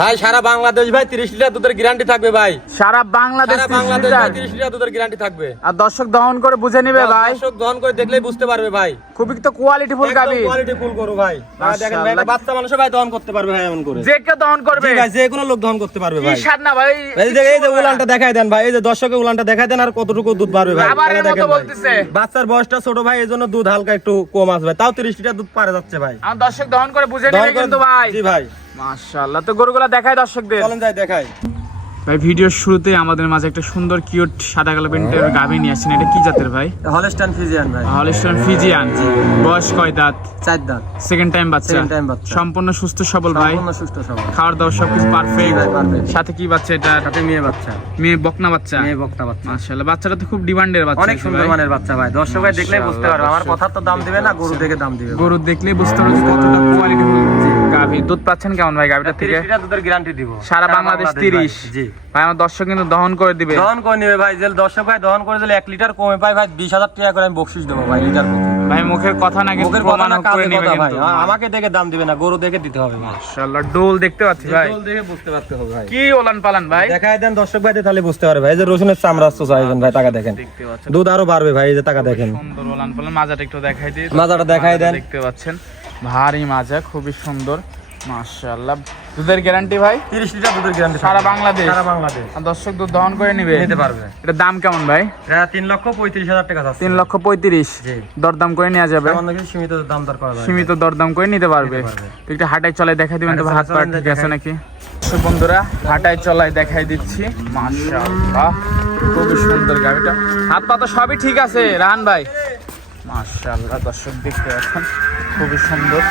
ভাই সারা বাংলাদেশ ভাই তিরিশ লিটার দুধের গ্যারান্টি থাকবে ভাই। সারা বাংলাদেশ সারা 30 তিরিশ লিটার দুধের গ্যারান্টি থাকবে। আর দর্শক দহন করে বুঝে নিবে ভাই। দর্শক গ্রহণ করে দেখলেই বুঝতে পারবে ভাই। খুবই তো কোয়ালিটি ফুল গাবি। কোয়ালিটি ফুল করো ভাই। দেখেন ভাই একটা বাচ্চা মানুষ ভাই দহন করতে পারবে ভাই এমন করে। যে কেউ দহন করবে। ভাই যে কোনো লোক দহন করতে পারবে ভাই। স্বাদ না ভাই। এই যে এই যে উলানটা দেখাই দেন ভাই এই যে দর্শকের উলানটা দেখাই দেন আর কতটুকু দুধ পারবে ভাই। আবার এর মতো বলতেছে। বাচ্চার বয়সটা ছোট ভাই এই জন্য দুধ হালকা একটু কম আসবে তাও তিরিশ লিটার দুধ পারে যাচ্ছে ভাই। আর দর্শক দহন করে বুঝে দহন নিবে কিন্তু ভাই। জি ভাই। মাশাআল্লাহ। তো গরুগুলা দেখায় দর্শকদের। চলেন যাই দেখাই। ভাই ভিডিওর শুরুতে আমাদের মাঝে একটা সুন্দর কিউট সাদা কালো গাভী নিয়ে আসছেন। এটা কি জাতের ভাই? হলস্টান ফিজিয়ান ভাই। Holstein Friesian. বয়স কয় দাঁত? চার দাঁত। সেকেন্ড টাইম বাচ্চা। Second time বাচ্চা। সম্পূর্ণ সুস্থ সবল ভাই? সম্পূর্ণ সুস্থ সবল। খাওয়ার দাওয়ার সবকিছু পারফেক্ট। সাথে কি বাচ্চা এটা? সাথে মেয়ে বাচ্চা। মেয়ে বকনা বাচ্চা? মেয়ে বক্তা বাচ্চা। মাশাআল্লাহ বাচ্চাটা তো খুব ডিমান্ডের বাচ্চা অনেক সুন্দর মানের বাচ্চা ভাই। দর্শক ভাই দেখলেই বুঝতে পারবে। আমার। কথার তো দাম দিবে না গরু দেখে দাম দিবে। গরু দেখলেই বুঝতে পারবে কতটা কোয়ালিটি গাভী দুধ পাচ্ছেন কেমন ভাই গাভীটা থেকে? 30 লিটার দুধের গ্যারান্টি দিব। সারা বাংলাদেশ 30 জি। ভাই আমার দর্শক কিন্তু দহন করে দিবে। দহন করে নিবে ভাই যে দর্শক ভাই দহন করে দিলে এক লিটার কমে পাই ভাই বিশ হাজার টাকা করে আমি বকশিস দেবো ভাই লিটার ভাই মুখের কথা না কিন্তু মুখের কথা প্রমাণ না করে নেবে কিন্তু। আমাকে দেখে দাম দিবে না গরু দেখে দিতে হবে মাশাআল্লাহ ডোল দেখতে পাচ্ছি ভাই। দোল দেখে বুঝতে পারতে হবে ভাই। কি ওলান পালান ভাই। দেখাই দেন দর্শক ভাই তাহলে বুঝতে পারবে ভাই। এই যে রসুনের চামড়া আসতো চাইছেন ভাই টাকা দেখেন। দেখতে পাচ্ছেন। দুধ আরও বাড়বে ভাই এই যে টাকা দেখেন। সুন্দর ওলান পালান। মাজাটা একটু দেখাই দিই। মাজাটা দেখাই দেন। দেখতে পাচ্ছেন। ভারী মাজা খুবই সুন্দর। মাশাআল্লাহ। দুধের গ্যারান্টি ভাই? তিরিশ লিটার দুধের গ্যারান্টি সারা বাংলাদেশ? সারা বাংলাদেশ। আর দর্শক দুধ দহন করে নিবে? নিতে পারবে। এটা দাম কেমন ভাই? হ্যাঁ তিন লক্ষ পঁয়ত্রিশ হাজার টাকা যাচ্ছে। তিন লক্ষ পঁয়ত্রিশ। জি। দরদাম করে নেওয়া যাবে। সীমিত দাম দর করা যায় সীমিত দরদাম করে নিতে পারবে। একটু হাটায় চলাই দেখাই দিবেন তো হাঁটায় হাত পা ঠিক আছে নাকি? বন্ধুরা হাটায় চলাই দেখাই দিচ্ছি। মাশাআল্লাহ। খুবই সুন্দর গাড়িটা। হাত পা তো সবই ঠিক আছে রাহান ভাই। মাশাআল্লাহ দর্শক দেখতে পাচ্ছেন খুবই সুন্দর।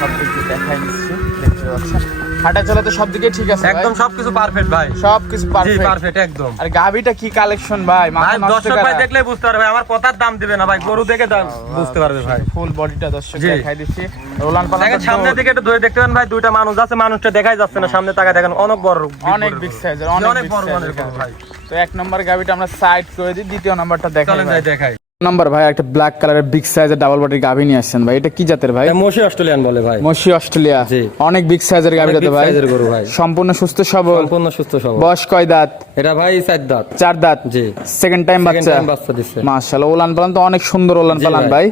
সব দিক দিয়ে দেখাই নিচ্ছি দেখতে পাচ্ছেন। হাটায় চলাই তো সব দিকে ঠিক আছে একদম সবকিছু পারফেক্ট ভাই। সব কিছু জি পারফেক্ট পারফেক্ট একদম। আর গাবিটা কি কালেকশন ভাই? ভাই দর্শক ভাই দেখলে বুঝতে পারবে আমার কথার দাম দিবে না ভাই গরু দেখে দাম বুঝতে পারবে ভাই। ফুল বডিটা দর্শক দেখাই দিচ্ছি। রোলান পালান দেখেন সামনের দিকে একটু ধরে দেখতে পারেন ভাই দুইটা মানুষ আছে মানুষটা দেখাই যাচ্ছে না সামনে তাকা দেখেন অনেক বড় অনেক বিগ সাইজের অনেক অনেক বড় বড় ভাই। তো এক নম্বর গাবিটা আমরা সাইড করে দিই দ্বিতীয় নাম্বারটা দেখাই যাই দেখাই। নাম্বার ভাই একটা ব্ল্যাক কালারের বিগ সাইজের ডাবল বডির গাভি নিয়ে আসছেন ভাই। এটা কি জাতের ভাই? মশি অস্ট্রেলিয়ান বলে ভাই। মসি অস্ট্রেলিয়া। অনেক বিগ সাইজের গাভিটা তো ভাই। ভাই। সম্পূর্ণ সুস্থ সবল। সম্পূর্ণ সুস্থ সবল। বয়স কয় দাঁত? এটা ভাই চার দাঁত। চার দাঁত। জি। সেকেন্ড টাইম বাচ্চা। time বাচ্চা দিচ্ছে। মাশাআল্লাহ ওলান পালান তো অনেক সুন্দর ওলান পালান ভাই।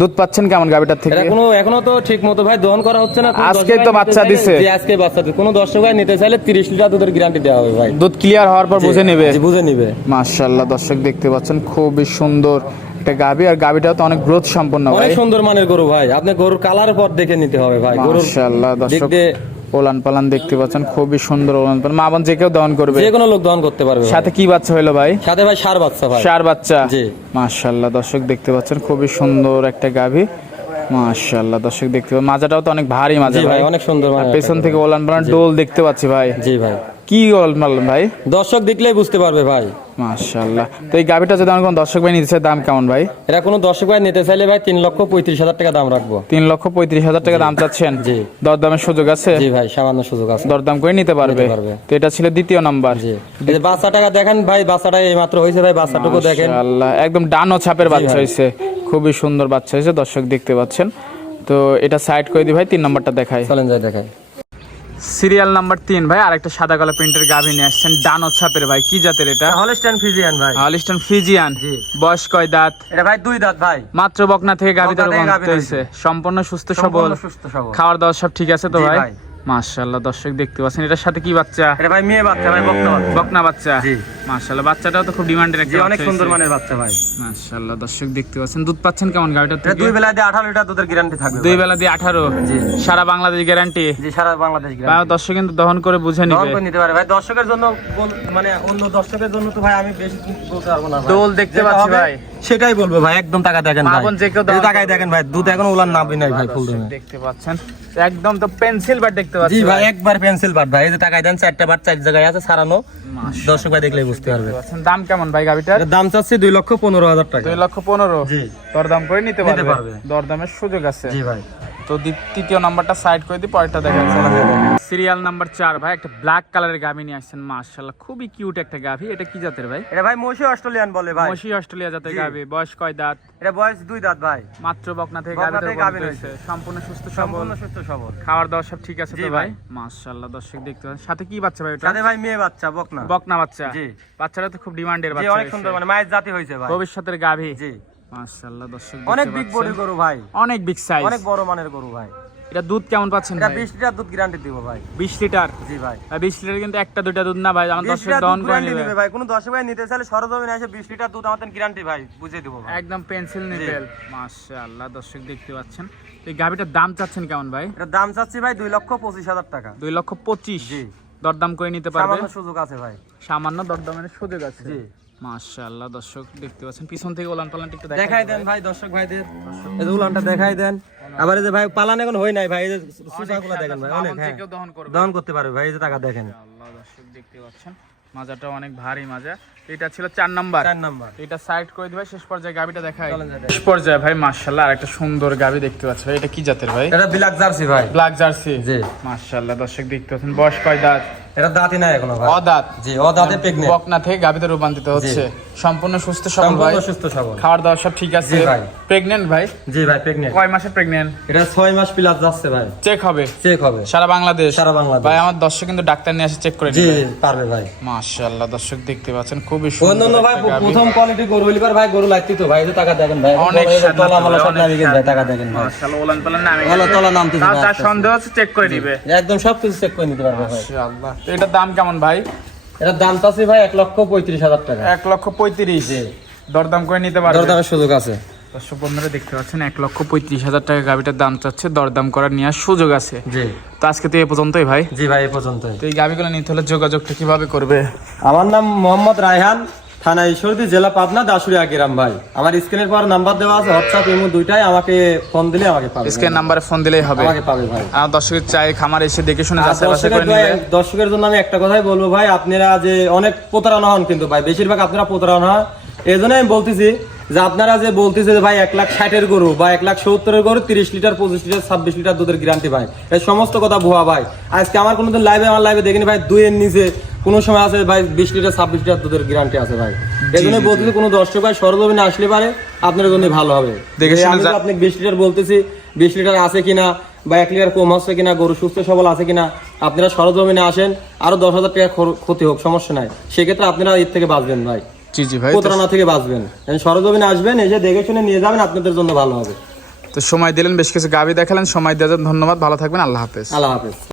দুধ পাচ্ছেন কেমন গাবিটার থেকে? এখনও এখনও তো ঠিক মতো ভাই দহন করা হচ্ছে না আজকে তো বাচ্চা দিছে। আজকে বাচ্চা দিছে। কোনো দর্শক ভাই নিতে চাইলে তিরিশ লিটার দুধের গ্যারান্টি দেওয়া হবে ভাই। দুধ ক্লিয়ার হওয়ার পর বুঝে নেবে। জি, বুঝে নেবে। মাশাআল্লাহ দর্শক দেখতে পাচ্ছেন খুবই সুন্দর একটা গাবি। আর গাবিটাও তো অনেক গ্রোথ সম্পন্ন ভাই। অনেক সুন্দর মানের গরু ভাই। আপনি গরুর কালার পর দেখে নিতে হবে ভাই। গরুর মাশাআল্লাহ দর্শক। ওলান পালান দেখতে পাচ্ছেন খুবই সুন্দর ওলান পালান মা বোন যে কেউ দহন করবে। যে কোনো লোক দহন করতে পারবে সাথে কি বাচ্চা হলো ভাই? সাথে ভাই সার বাচ্চা ভাই। সার বাচ্চা? জি। মাশাআল্লাহ দর্শক দেখতে পাচ্ছেন খুবই সুন্দর একটা গাভী। মাশাআল্লাহ দর্শক দেখতে পাচ্ছেন মাজাটাও তো অনেক ভারী মাজা ভাই অনেক সুন্দর ভাই পেছন থেকে ওলান পালান ডোল দেখতে পাচ্ছি ভাই। জি ভাই। কি পালান ভাই? দর্শক দেখলেই বুঝতে পারবে ভাই। মাশাআল্লাহ। তো এই গাভিটা যদি আমার কোনো দর্শক ভাই নিতে চায় দাম কেমন ভাই? এটা কোনো দর্শক ভাই নিতে চাইলে ভাই তিন লক্ষ পঁয়ত্রিশ হাজার টাকা দাম রাখব। তিন লক্ষ পঁয়ত্রিশ হাজার টাকা দাম চাচ্ছেন? জি। দরদামের সুযোগ আছে? জি ভাই সামান্য সুযোগ আছে। দরদাম করে নিতে পারবে? তো এটা ছিল দ্বিতীয় নাম্বার। জি। বাচ্চা টাকা দেখেন ভাই বাচ্চাটা এই মাত্র হয়েছে ভাই বাচ্চাটুকু দেখেন। মাশাআল্লাহ। একদম ডানো ছাপের বাচ্চা। হয়েছে। খুবই সুন্দর বাচ্চা হয়েছে দর্শক দেখতে পাচ্ছেন। তো এটা সাইড করে দিই ভাই তিন নম্বরটা দেখাই। চলেন যাই দেখাই। সিরিয়াল নাম্বার তিন ভাই আর একটা সাদা কালো প্রিন্টের গাভি নিয়ে আসছেন ডানো ছাপের ভাই কি জাতের এটা? হলিস্টান ফিজিয়ান ভাই। হলিস্টান ফিজিয়ান বয়স কয় দাঁত? এটা ভাই দুই দাঁত ভাই। মাত্র বকনা থেকে গাভী গাভী হয়েছে। সম্পূর্ণ সুস্থ সবল। খাওয়ার দাওয়ার সব ঠিক আছে তো ভাই? ভাই। মাশাআল্লাহ দর্শক দেখতে পাচ্ছেন এটার সাথে কি বাচ্চা? এটা ভাই মেয়ে বাচ্চা ভাই বকনা বাচ্চা। বকনা বাচ্চা। জি। মাশাআল্লাহ বাচ্চাটাও তো খুব ডিমান্ডের একটা অনেক সুন্দর মানের বাচ্চা ভাই। মাশাআল্লাহ দর্শক দেখতে পাচ্ছেন দুধ পাচ্ছেন কেমন গাভিটার থেকে দুই বেলায় দিয়ে আঠারো লিটার দুধের গ্যারান্টি থাকবে দুই বেলা দিয়ে আঠারো? জি। সারা বাংলাদেশ গ্যারান্টি জি সারা বাংলাদেশ গ্যারান্টি দর্শক কিন্তু দহন করে বুঝে দহন করে নিতে পারে। ভাই দর্শকের জন্য মানে অন্য দর্শকের জন্য তো ভাই আমি বেশি কিছু বলতে পারব না ভাই। দোল দেখতে পাচ্ছি ভাই। সেটাই বলব ভাই একদম টাকা দেখেন ভাই। যে কেউ টাকায় দেখেন ভাই দুধ এখন ওলার নামই নাই ভাই ফুল দেখতে পাচ্ছেন একদম তো পেন্সিল বার দেখতে জি পাচ্ছি ভাই একবার পেন্সিল বাট ভাই এই যে টাকায় দেন চারটা বার চার জায়গায় আছে সারানো। দর্শক ভাই দেখলেই বুঝতে পারবে। দাম কেমন ভাই গাড়িটার? দাম চাচ্ছি দুই লক্ষ পনেরো হাজার টাকা। দুই লক্ষ পনেরো? জি। দরদাম করে নিতে পারবে। দরদামের সুযোগ আছে। জি ভাই। তো তৃতীয় নাম্বারটা সাইড করে দিই পরেরটা দেখা সিরিয়াল নাম্বার চার ভাই একটা ব্ল্যাক কালারের গাভি নিয়ে আসছেন মাশাল্লাহ খুবই কিউট একটা গাভি। এটা কি জাতের ভাই? এটা ভাই মশি অস্ট্রেলিয়ান বলে ভাই। মশি অস্ট্রেলিয়া জাতের গাভি। বয়স কয় দাঁত? এটা বয়স দুই দাঁত ভাই। মাত্র বকনা থেকে গাভি হয়েছে। সম্পূর্ণ সুস্থ সবল। সম্পূর্ণ সুস্থ সবল। খাওয়ার দাওয়া সব ঠিক আছে তো ভাই। মাশাল্লাহ দর্শক দেখতে পাচ্ছেন। সাথে কি বাচ্চা ভাই ওটা? সাথে ভাই মেয়ে বাচ্চা বকনা। বকনা বাচ্চা। জি। বাচ্চাটা তো খুব ডিমান্ডের জি বাচ্চা অনেক সুন্দর মানে মায়ের জাতি হয়েছে ভাই। ভবিষ্যতের গাভি। জি। মাশাল্লাহ দর্শক অনেক বিগ গরু ভাই। অনেক বিগ সাইজ অনেক বড় মানের গরু ভাই। এটা দুধ কেমন পাচ্ছেন এটা ভাই? বিশ লিটার দুধ গ্যারান্টি দিব ভাই। 20 লিটার? জি ভাই। আর 20 লিটার কিন্তু একটা দুইটা দুধ না ভাই আমার দর্শক দহন করে নেবে। ভাই। কোনো দর্শক ভাই নিতে চাইলে সরজমিনে এসে বিশ লিটার দুধ আমাদের গ্যারান্টি ভাই বুঝিয়ে দিব ভাই। একদম পেন্সিল নিপেল মাশাআল্লাহ দর্শক দেখতে পাচ্ছেন। এই গাভিটার দাম চাচ্ছেন কেমন ভাই? এটার দাম চাচ্ছি ভাই দুই লক্ষ পঁচিশ হাজার টাকা। দুই লক্ষ পঁচিশ। জি। দরদাম করে নিতে পারবে? সামান্য সুযোগ আছে ভাই। সামান্য দরদামের সুযোগ আছে। জি। মাশাআল্লাহ দর্শক দেখতে পাচ্ছেন পিছন থেকে ওলান একটু দেখাই দেন ভাই। দর্শক ভাইদের। এই যে উলানটা দেখাই দেন। আবার এই যে ভাই পালান এখন হয় নাই ভাই এই যে সুসাগুলো দেখেন ভাই অনেক হ্যাঁ। দহন করবে। দহন করতে পারবে ভাই এই যে টাকা দেখেন। আল্লাহ দর্শক দেখতে পাচ্ছেন মাজাটা অনেক ভারী মাজা। এটা ছিল চার নাম্বার। চার নাম্বার। এটা সাইড করে দিবে শেষ পর্যায়ে গাবিটা দেখাই। শেষ পর্যায়ে ভাই মাশাআল্লাহ আর একটা সুন্দর গাবি দেখতে পাচ্ছি ভাই এটা কি জাতের ভাই? এটা বিলাক জার্সি ভাই। Black jersey. জি। মাশাআল্লাহ দর্শক দেখতে পাচ্ছেন বয়স কয় দাঁত? এটা দাঁতই নাই এখনও ভাই। অদাঁত। জি ও দাঁতে বকনা থেকে গাবিতে রূপান্তরিত হচ্ছে। সম্পূর্ণ সুস্থ সবল ভাই। সম্পূর্ণ সুস্থ সবল। খাওয়ার দাওয়া সব ঠিক আছে। ভাই। প্রেগনেন্ট ভাই? জি ভাই প্রেগনেন্ট কয় মাসে প্রেগনেন্ট এটা ছয় মাস প্লাস যাচ্ছে ভাই। চেক হবে। চেক হবে। সারা বাংলাদেশ। সারা বাংলাদেশ। ভাই আমার দর্শক কিন্তু ডাক্তার নিয়ে এসে চেক করে জি পারবে ভাই। মাশাআল্লাহ দর্শক দেখতে পাচ্ছেন খুবই সুন্দর অন্যান্য ভাই প্রথম কোয়ালিটি গরু হইবার ভাই গরু লাগতি তো ভাই টাকা দেখেন ভাই অনেক তলা মালা সব নামে ভাই টাকা দেখেন ভাই। মাশাআল্লাহ ওলান পালান নামে। তলা নামতেছে ভাই তার সন্দেহ হচ্ছে চেক করে নিবে। একদম সব কিছু চেক করে নিতে পারবে ভাই। মাশাআল্লাহ। তো এটার দাম কেমন ভাই? এটার দাম তো আছে ভাই এক লক্ষ পঁয়ত্রিশ হাজার টাকা। এক লক্ষ পঁয়ত্রিশ? দরদাম করে নিতে পারবে? দরদামের সুযোগ আছে। দর্শক বন্ধুরা দেখতে পাচ্ছেন এক লক্ষ পঁয়ত্রিশ হাজার টাকা গাড়িটার দাম চাচ্ছে দরদাম করার নেওয়ার সুযোগ আছে। জি। তো আজকে তো এ পর্যন্তই ভাই। জি ভাই এ পর্যন্তই। তো এই গাড়িগুলো নিতে হলে যোগাযোগটা কীভাবে করবে? আমার নাম মোহাম্মদ রায়হান। থানা ঈশ্বরদী জেলা পাবনা দাসুরিয়া গ্রাম ভাই। আমার স্ক্রিনের পর নাম্বার দেওয়া আছে হোয়াটসঅ্যাপ ইমো দুইটাই আমাকে ফোন দিলে আমাকে পাবে স্ক্যান নাম্বারে ফোন দিলেই হবে। আমাকে পাবে ভাই। আর দর্শকের চাই খামার এসে দেখে শুনে যাচাই বাছাই করে নিবে দর্শকের জন্য আমি একটা কথাই বলব ভাই আপনারা যে অনেক প্রতারণা হন কিন্তু ভাই বেশিরভাগ আপনারা প্রতারণা। হন এই জন্য আমি বলতেছি যে আপনারা যে বলতেছে যে ভাই এক লাখ ষাটের গরু বা এক লাখ সত্তরের গরু তিরিশ লিটার পঁচিশ লিটার ছাব্বিশ লিটার দুধের গ্যারান্টি ভাই। এই সমস্ত কথা ভুয়া ভাই। আজকে আমার কোনোদিন লাইভে আমার লাইভে দেখিনি ভাই দুইয়ের নিচে কোনো সময় আছে ভাই বিশ লিটার ছাব্বিশ লিটার দুধের গ্যারান্টি আছে ভাই। এই জন্য বলতেছি কোনো দর্শক ভাই সরজমিনে আসলে পারে আপনার জন্য ভালো হবে। দেখে আমি আপনি বিশ লিটার বলতেছি বিশ লিটার আছে কিনা বা এক লিটার কম হচ্ছে কিনা গরু সুস্থ সবল আছে কিনা আপনারা সরজমিনে আসেন আরও দশ হাজার টাকা ক্ষতি হোক সমস্যা নাই। সেক্ষেত্রে আপনারা এর থেকে বাঁচবেন ভাই। জি জি ভাই তো- প্রতারণা থেকে বাঁচবেন। সরজমিনে আসবেন এসে দেখে শুনে নিয়ে যাবেন আপনাদের জন্য ভালো হবে। তো সময় দিলেন বেশ কিছু গাভি দেখালেন সময় দেওয়ার জন্য ধন্যবাদ ভালো থাকবেন আল্লাহ হাফেজ। আল্লাহ হাফেজ।